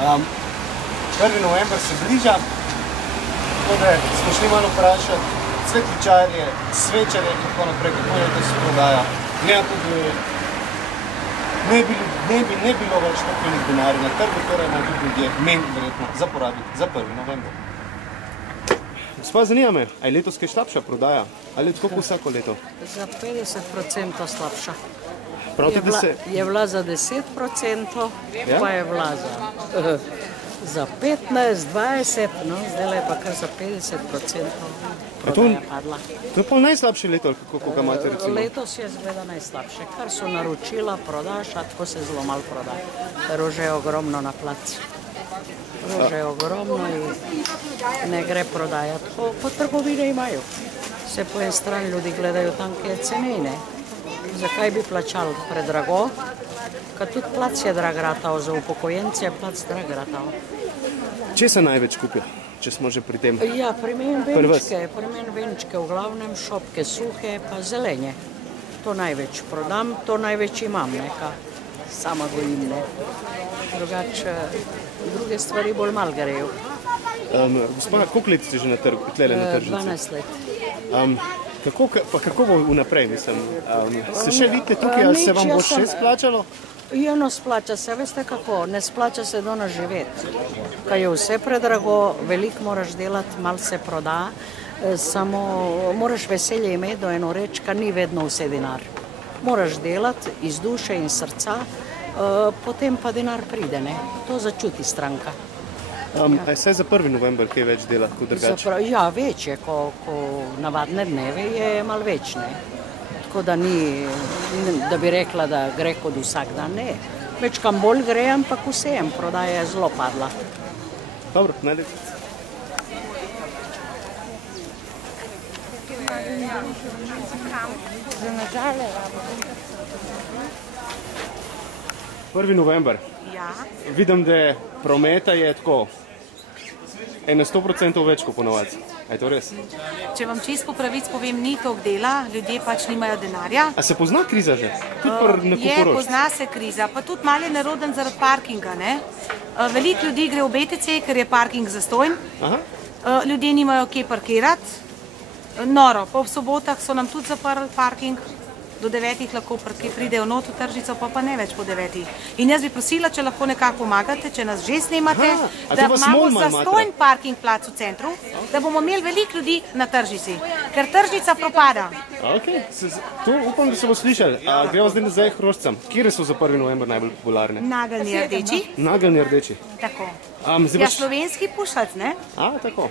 1. november se bliža, tako da smo šli malo vprašati cvetličarje, svečarje in tako naprej, kako je to se prodaja. Gleda tudi, ne bilo več tako velik denarja na trgu, torej naj tudi ljudje menj verjetno za porabiti za 1. november. Gospa, zanima me, a je letos kaj slabša prodaja? Ali je tako kot vsako leto? Za 50% slabša. Pravite, da se... Je bila za 10%, pa je bila za 15, 20, no, zdaj je pa kar za 50% prodaja padla. To je pa najslabše leto, kako ga imate recimo? Letos je zgleda najslabše, kar so naročila, prodaš, a tako se zelo malo prodaja. Rože je ogromno na placu. Rože je ogromno in ne gre prodajati. Po trgovine imajo. Se po en stran ljudi gledajo tam, kje je cenejne. Zakaj bi plačali predrago? Ker tudi plac je drag ratal, za upokojence je plac drag ratal. Če se največ kupijo, če smo že pri tem? Ja, pri meni venčke, v glavnem šopke suhe, pa zelenje. To največ prodam, to največ imam, neka sama gojim, ne. Drugače, druge stvari bolj malo grejo. Gospa, koliko let ste že na tržnici? 12 let. Kako bo vnaprej, mislim? Se še vidite tukaj, ali se vam bo še splačalo? Ja, no, splača se, veste kako, ne splača se do nas živeti. Kaj je vse predrago, veliko moraš delati, malo se proda, samo moraš veselje imeti do eno reč, kar ni vedno vse denar. Moraš delati iz duše in srca, potem pa denar pride, ne. To začuti stranka. A je saj za 1. november kaj več dela, kot drugače? Ja, več je, ko navadne dneve je malo več, ne. Tako da ni, da bi rekla, da gre kot vsak dan, ne. Več kam bolj gre, ampak vsem prodaja je zelo padla. Dobro, najlepše. Prvi november. Ja. Vidim, da prometa je tako 100% več kot ponovadi. Je to res? Če vam čisto po pravici povem, ni toliko dela, ljudje pač nimajo denarja. A se pozna kriza že? Je, pozna se kriza, pa tudi malo je neroden zaradi parkinga, ne. Veliko ljudi gre v BTC, ker je parking zastojen. Ljudje nimajo kje parkirati. Noro, pa ob sobotah so nam tudi zaprli parking. Do 9 lahko pridejo not v tržnico, pa ne več po 9. In jaz bi prosila, če lahko nekako pomagate, če nas že snemate, da imamo zastojen parking plac v centru, da bomo imeli veliko ljudi na tržnici, ker tržnica propada. Ok, to upam, da se bo slišali. Gremo zdaj k Hroščcem. Kire so za 1. november najbolj popularne? Nageljni rdeči. Nageljni rdeči. Tako. Ja, slovenski pušac, ne? Tako.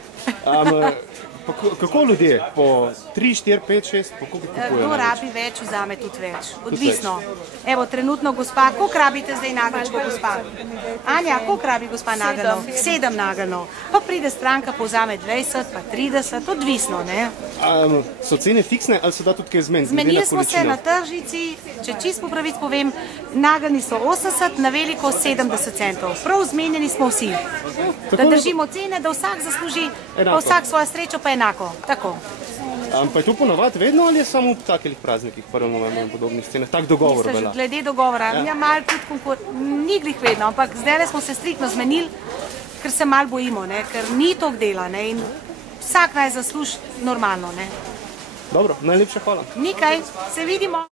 Kako ljudje? Po 3, 4, 5, 6? Po koliko kupujejo? Kdo rabi več, vzame tudi več. Odvisno. Evo, trenutno gospa, koliko rabite zdaj nageljčko, gospa? Anja, koliko rabi gospa nageljnov? 7 nageljnov. Pa pride stranka, povzame 20, pa 30, odvisno, ne? So cene fiksne ali so da tudi kaj zmeniti? Zmenili smo se na tržnici, če čisto po pravici povem, nageljni so 80, na veliko 70 centov. Prav zmenjeni smo vsi. Da držimo cene, da vsak zasluži, pa vsak svojo srečo pa enako. Tako. Pa je to ponovadi vedno ali je samo v takih praznikih, 1. novembra in podobnih scenah, tak dogovor bila? Glede dogovora, ja, malo tudi ni glih vedno, ampak zdaj smo se striktno zmenili, ker se malo bojimo, ne, ker ni toliko dela, ne, in vsak naj zasluži normalno, ne. Dobro, najlepša hvala. Nikaj, se vidimo.